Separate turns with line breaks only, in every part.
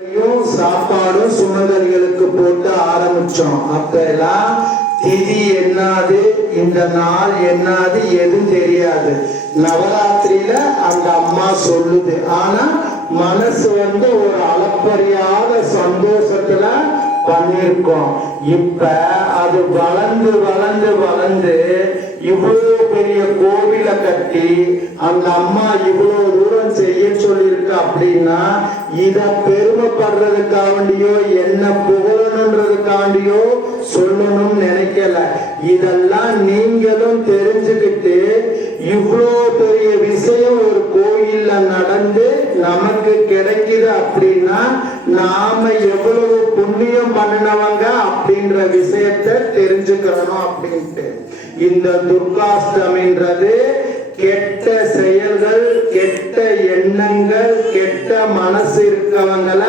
சாப்பாடும் சுமங்கலிகளுக்கு போட்டு ஆரம்பிச்சோம். அப்ப எல்லாம் திதி என்னது இந்த நாள் என்னது எதுவும் தெரியாது. நவராத்திரியில அந்த அம்மா சொல்லுது. ஆனா மனசு வந்து ஒரு அளப்பறியாத சந்தோஷத்துல பண்ணியிருக்கோம். இப்ப அது வளர்ந்து வளர்ந்து வளர்ந்து இவ்வளவு பெரிய கோவில கட்டி அந்த அம்மா இவ்வளவு இருக்கு அப்படின்னா இத பெருமைப்படுறதுக்காண்டியோ என்ன புகழணுன்றதுக்காண்டியோ சொல்லணும் நினைக்கல. இதெல்லாம் நீங்களும் தெரிஞ்சுக்கிட்டு இவ்வளோ பெரிய விஷயம் ஒரு கோயில்ல நடந்து நமக்கு கிடைக்குது அப்படின்னா நாம எவ்வளவு புண்ணியம் பண்ணினவங்க அப்படின்ற விஷயத்த தெரிஞ்சுக்கிறணும் அப்படின்ட்டு. இந்த துர்காஷ்டமின்றது கெட்ட செயல்கள் கெட்ட எண்ணங்கள் கெட்ட மனசு இருக்கவங்கள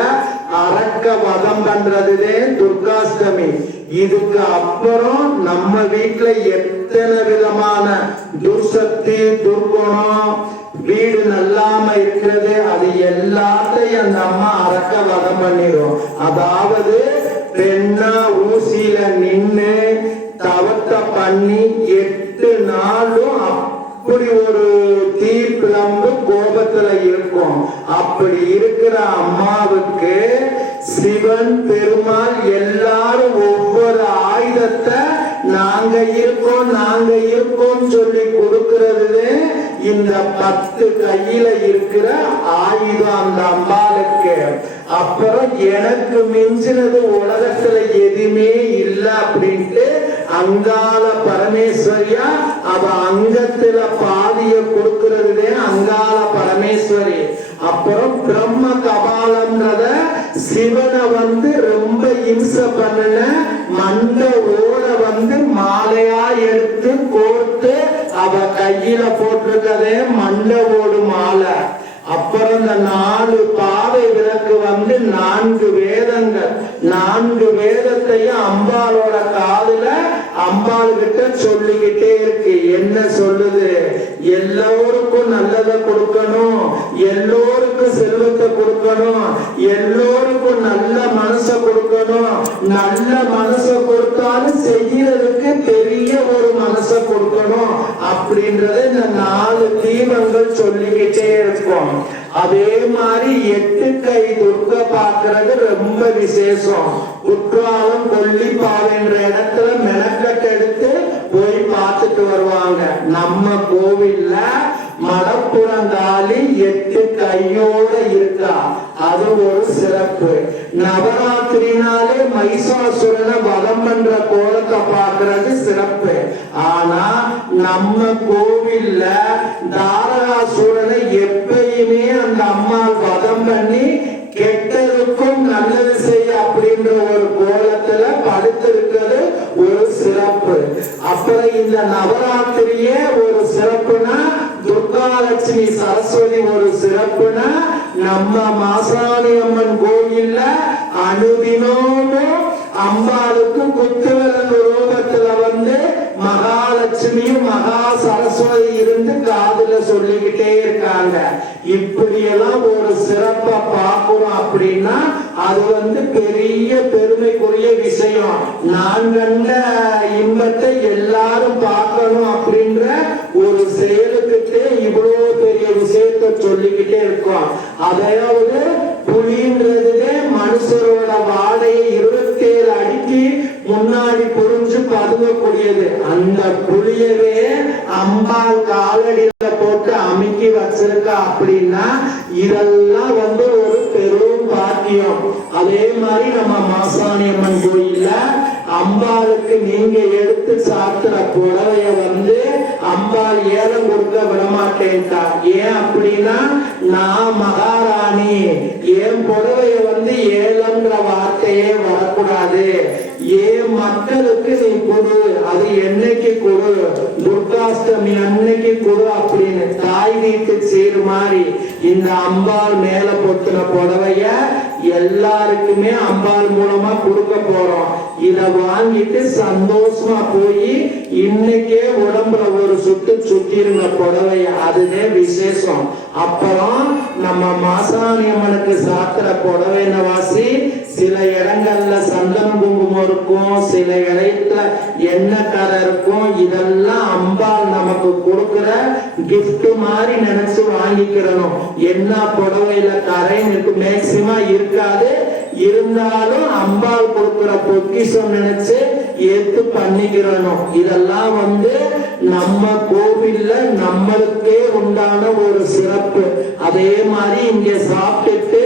அறக்க வதம் பண்றதுதே துர்காஷ்டமி. இதுக்கு அப்புறம் நம்ம வீட்டுல எத்தனை விதமான துர்சக்தி துர்குணம் வீடு நல்லாம இருக்கிறது அது எல்லாத்தையும் அந்த அம்மா அறக்க வதம் பண்ணிடும் அதாவது பெண்ணா ஊசியில நின்னு தவத்தை பண்ணி எட்டு நாளும் அப்படி ஒரு தீ கோபத்துல இருக்கும். அப்படி இருக்கிற அம்மாவுக்கு சிவன் பெருமாள் எல்லாரும் ஒவ்வொரு ஆயுதத்தை நாங்க இருக்கோம் நாங்க இருக்கோம் சொல்லி கொடுக்கிறது இந்த பத்து கையில இருக்கிற ஆயுதம் அந்த அம்பாளுக்கு அப்புறம் எனக்கு மிஞ்சினது உலகத்துல எதுவுமே இல்லை அப்படின்ட்டு அங்கால பரமேஸ்வரியா அவ அங்கத்துல பாதிய பரமேஸ்வரி அப்புறம் பிரம்ம கபாலம்ன்றத சிவனை வந்து ரொம்ப இம்சை பண்ணன மந்த ஓட வந்து மாலையா எடுத்து கோர்த்து அவ கையில போட்டிருக்கதே மண்ட ஓடு மாலை. அப்புறம் இந்த நாலு பாவை விளக்கு வந்து நான்கு வேதங்கள். நான்கு வேதத்தையும் அம்பாளோட காதுல அம்பாள் கிட்ட சொல்லிக்கிட்டே இருக்கு. என்ன சொல்லுது? எல்லோருக்கும் நல்லதை கொடுக்கணும். எல்லோருக்கும் செல்வத்தை கொடுக்கணும். எல்லோருக்கும் நல்ல மனசை கொடுக்கணும். நல்ல மனசை கொடுத்தாலும் செய்யறதுக்கு பெரிய ஒரு மனசை கொடுக்கணும் அப்படின்றத இந்த நாலு தீபங்கள் சொல்லிக்கிட்டே இருக்கும். அதே மாதிரி எட்டு கை துர்க்க பாக்குறது ரொம்ப விசேஷம். குற்றாலம் கொல்லிப்பாவின்ற இடத்துல மெனக்கட்டு எடுத்து போய் பார்த்துட்டு வருவாங்க நம்ம கோவில்ல மடப்புறந்தாலி எட்டு கையோட இருக்கா? அது ஒரு சிறப்பு. நவராத்திரினாலே மைசாசுரனை வதம் பண்ற கோலத்தை பாக்குறது சிறப்பு. ஆனா நம்ம கோவில்ல தாரகாசுரனை எப்பயுமே அந்த அம்மா வதம் பண்ணி கெட்டதுக்கும் நல்லது செய்ய அப்படின்ற ஒரு சிறப்பு இந்த நவராத்திரியே ஒரு சிறப்புனா துர்காலட்சுமி சரஸ்வதி ஒரு சிறப்புனா நம்ம மாசாணி அம்மன் கோயில்ல நான் கண்ட இன்பத்தை எல்லாம் மாதிரி நம்ம மாசாணி அம்மன் கோயில்ல அம்பாளுக்கு நீங்க எடுத்து சாத்துற புடவைய வந்து அம்பாள் ஏலம் கொடுக்க விடமாட்டேன்ட்டா ஏன் அப்படின்னா நான் மகாராணி என் புடவைய வந்து ஏலம்ன்ற வார்த்தையே வரக்கூடாது. ஏன் மக்களுக்கு நீ கொடு அது என்னைக்கு கொடு? துர்காஷ்டமி அன்னைக்கு கொடு அப்படின்னு தாய் வீட்டு சீர் மாதிரி இந்த அம்பாள் மேல பொத்துன புடவைய எல்லாருக்குமே அம்பாள் மூலமா கொடுக்க போறோம். இத வாங்கிட்டு சந்தோஷமா போய் இன்னைக்கே உடம்புல ஒரு சுட்டு சுத்திருந்த புடவை அதுதான் விசேஷம். அப்புறம் நம்ம மாசாணியம்மனுக்கு மாசாணி அம்மனுக்கு சாத்திர புடவை வாசி சில இடங்கள்ல சந்தனம் குங்குமம் இருக்கும் சில இடத்துல எண்ணெய் கரை இருக்கும். இதெல்லாம் அம்பாள் நமக்கு கொடுக்கிற கிஃப்ட் மாதிரி நினைச்சு வாங்கிக்கிறணும் என்ன புடவையில கரை இருக்கு இருக்க இருக்காது இருந்தாலும் அம்பாள் கொடுக்கிற பொக்கிஷம் நினைச்சு ஏத்து பண்ணிக்கிறணும். இதெல்லாம் வந்து நம்ம கோவில்ல நம்மளுக்கே உண்டான ஒரு சிறப்பு. அதே மாதிரி இங்க சாப்பிட்டுட்டு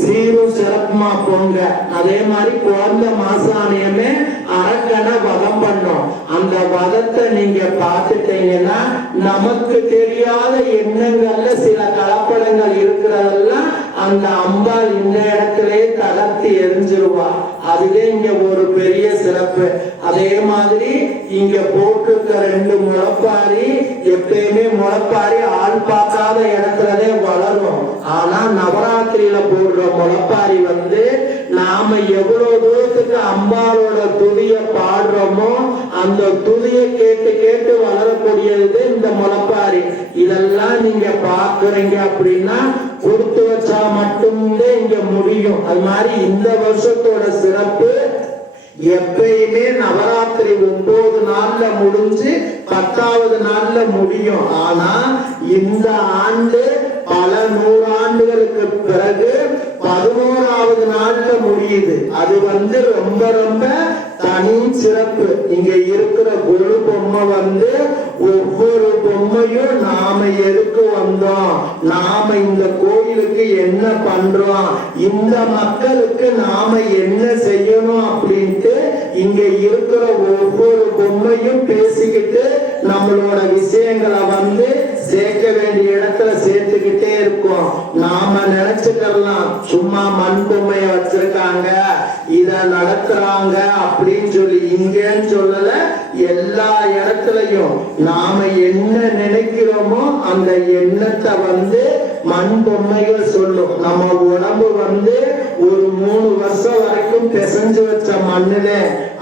சீரும் சிறப்புமா போங்க. அதே மாதிரி குழந்தை மாசாணியமே அரக்கனை வதம் பண்ணோம். அந்த வதத்தை நீங்க பார்த்துட்டீங்கன்னா நமக்கு தெரியாத எண்ணங்கள்ல சில கலப்படங்கள் இருக்கிறத அந்த அம்பாள் இந்த இடத்திலே தகர்த்து எரிஞ்சிருவா. அதுவே இங்க ஒரு பெரிய சிறப்பு. அதே மாதிரி இங்க போட்டிருக்க ரெண்டு முளைப்பாரி எப்பயுமே முளைப்பாரி ஆள் பார்க்காத இடத்துலதே வளரும். ஆனா நவராத்திரியில போடுற முளப்பாரி வந்து நாம எவ்வளவு தூரத்துக்கு அம்பாளோட துதிய பாடுறோமோ அந்த துதியை கேட்டு கேட்டு வளரக்கூடியது இந்த முளைப்பாரி. இதெல்லாம் நீங்க பாக்குறீங்க அப்படின்னா கொடுத்து வச்சா மட்டும்தான் இங்க முடியும். அது மாதிரி இந்த வருஷத்தோட சிறப்பு எப்பயுமே நவராத்திரி ஒன்பது நாள்ல முடிஞ்சு பத்தாவது நாள்ல முடியும். ஆனா இந்த ஆண்டு பல நூறாண்டுகளுக்கு பிறகு பதினோராவது நாள்ல முடியுது. அது வந்து ரொம்ப ரொம்ப தனி சிறப்பு. இங்க இருக்கிற குரு பொம்மை வந்து ஒவ்வொரு பொம்மையும் நாம எதுக்கு வந்தோம்? நாம இந்த கோயிலுக்கு என்ன பண்றோம்? இந்த மக்களுக்கு நாம என்ன செய்யணும் அப்படின்ட்டு இங்க இருக்கிற ஒவ்வொரு பொம்மையும் பேசிக்கிட்டு நம்மளோட விஷயங்களை வந்து சேர்க்க வேண்டிய இடத்துல சேர்த்துக்கிட்டே இருக்கும். நாம நினைச்சுக்கலாம் சும்மா மண் பொம்மைய வச்சிருக்காங்க. இத நடத்துறாங்க அப்படின்னு சொல்லி இங்கன்னு சொல்லல எல்லா இடத்துலயும். நாம என்ன நினைக்கிறோமோ அந்த எண்ணத்தை வந்து மண் பொம்மைகள் சொல்லும். நம்ம உடம்பு வந்து ஒரு மூணு வருஷம் வரை பிசைஞ்சு வச்ச மண்ணுல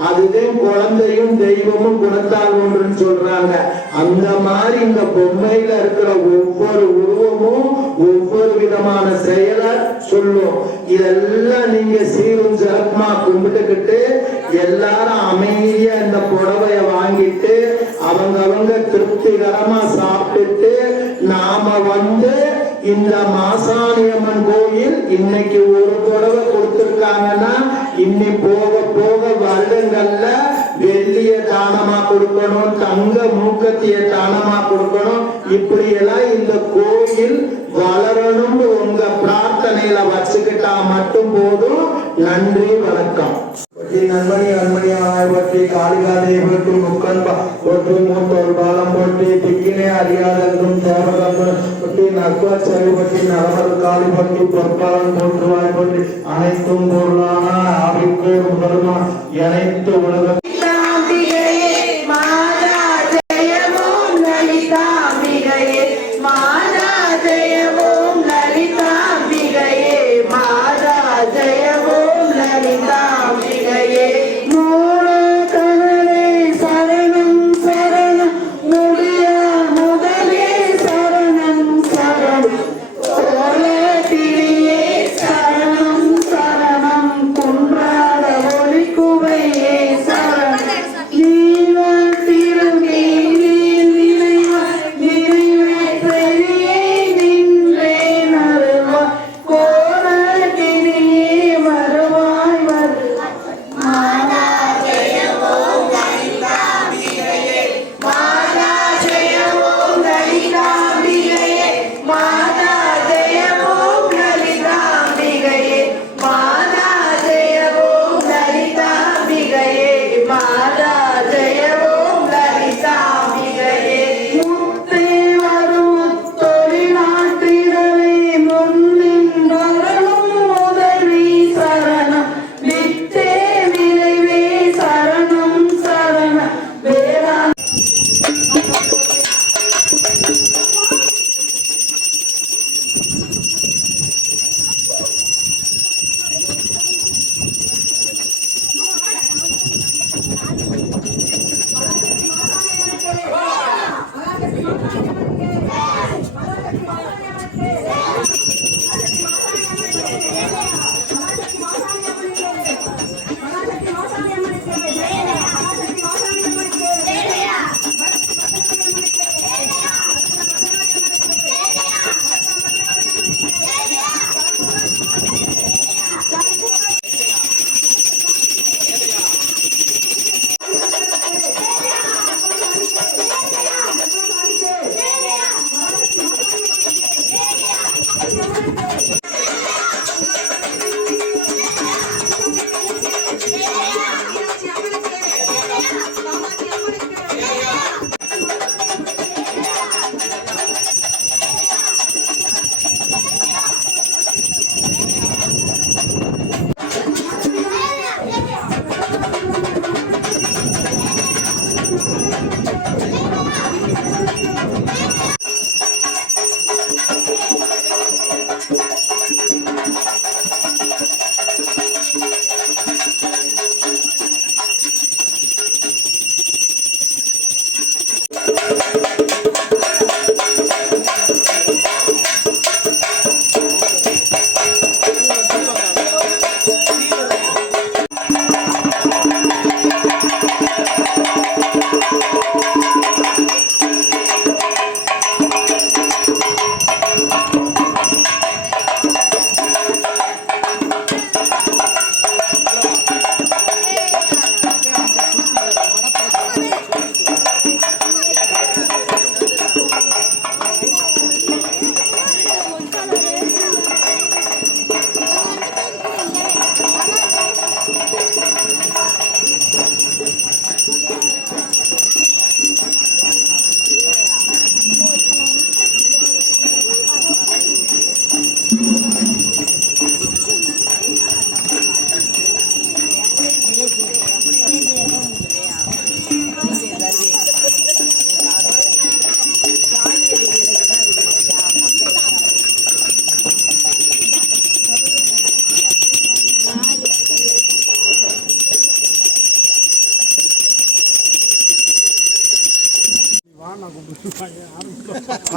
அதுதான் குழந்தையும் தெய்வமும் குணத்தால் ஒன்றுன்னு சொல்றாங்க. அந்த மாதிரி இந்த பொம்மையில இருக்கிற ஒவ்வொரு உருவமும் ஒவ்வொரு விதமான செயலை சொல்லும். இதெல்லாம் நீங்க சீரும் சிறப்புமா கும்பிட்டுக்கிட்டு எல்லாரும் அமைதியா இந்த புடவைய வாங்கிட்டு அவங்க அவங்க திருப்திகரமா சாப்பிட்டுட்டு நாம வந்து இந்த மாசாணியம்மன் கோயில் இன்னைக்கு ஒரு புடவை கொடுத்திருக்காங்கன்னா இன்னி போக போக வருடங்கள்ல வெள்ளிய தானமா கொடுக்கணும் தங்க மூக்கத்திய தானமா கொடுக்கணும் இப்படி எல்லாம் இந்த கோயில் வளரணும்னு உங்க பிரார்த்தனையில வச்சுக்கிட்டா மட்டும் போதும் நன்றி வணக்கம் நன்மணி அன்மணியாய் போற்றி காளிகாதை போற்றி முக்கன்பா போற்றி மூத்தோர் பாலம் போற்றி திக்கினே அறியாதென்றும் தேவதம் போற்றி நற்குவச்சரி போற்றி நலவர் காளி போற்றி பொற்பாலன் போற்றுவாய் போற்றி அனைத்தும் பொருளான ஆவிக்கோர் முதல்மா அனைத்து
உலகம்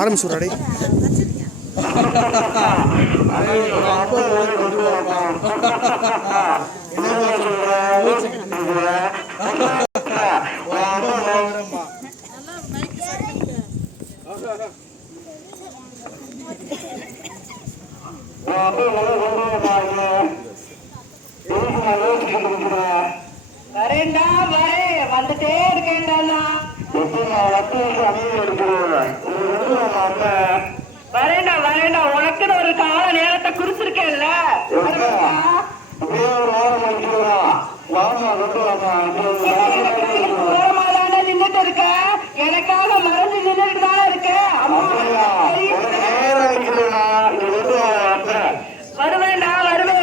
ஆரம்பிச்சுடாடே
வரேன்டா வரேன். வந்துட்டே இருக்கேன்டா உனக்குன்னு ஒரு கால நேரத்தை குறிச்சிருக்கேன்ல நின்னுட்டு இருக்க? எனக்காக மறைஞ்சு நின்னுட்டு தானே இருக்க. வருவேன்டா வருவேன்.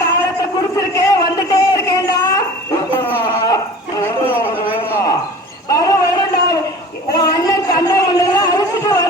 காலத்தை குறிச்சிருக்கேன் வந்துட்டே இருக்கேன்டா. வரும் வரும்டா உன் அண்ணன் கண்ணன் Super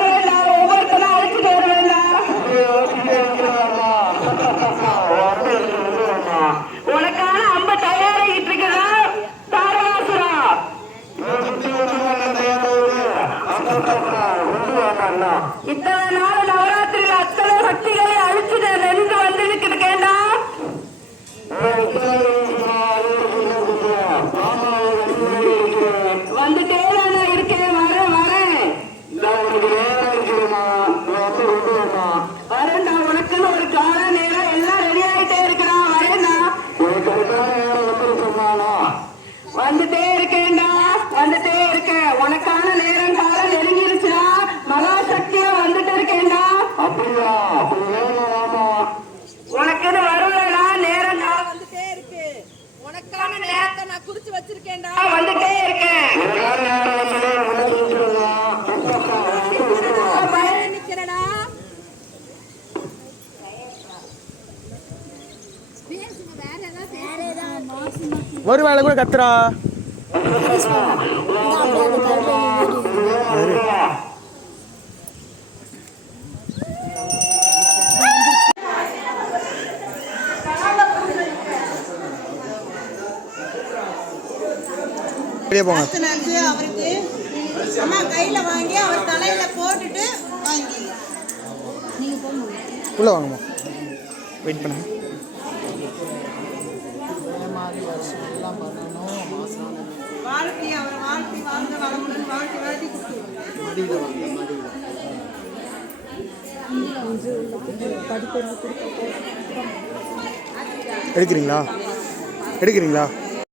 ஒரு
வேலை கூட கத்துறா. வெளியே போங்க.
அவருக்கு. அம்மா கையில வாங்கி அவர் தலையில போட்டுட்டு வாங்கி.
உள்ளே வாங்கம்மா. வெயிட் பண்ணுங்க. எடுக்கிறீங்களா? எடுக்கிறீங்களா?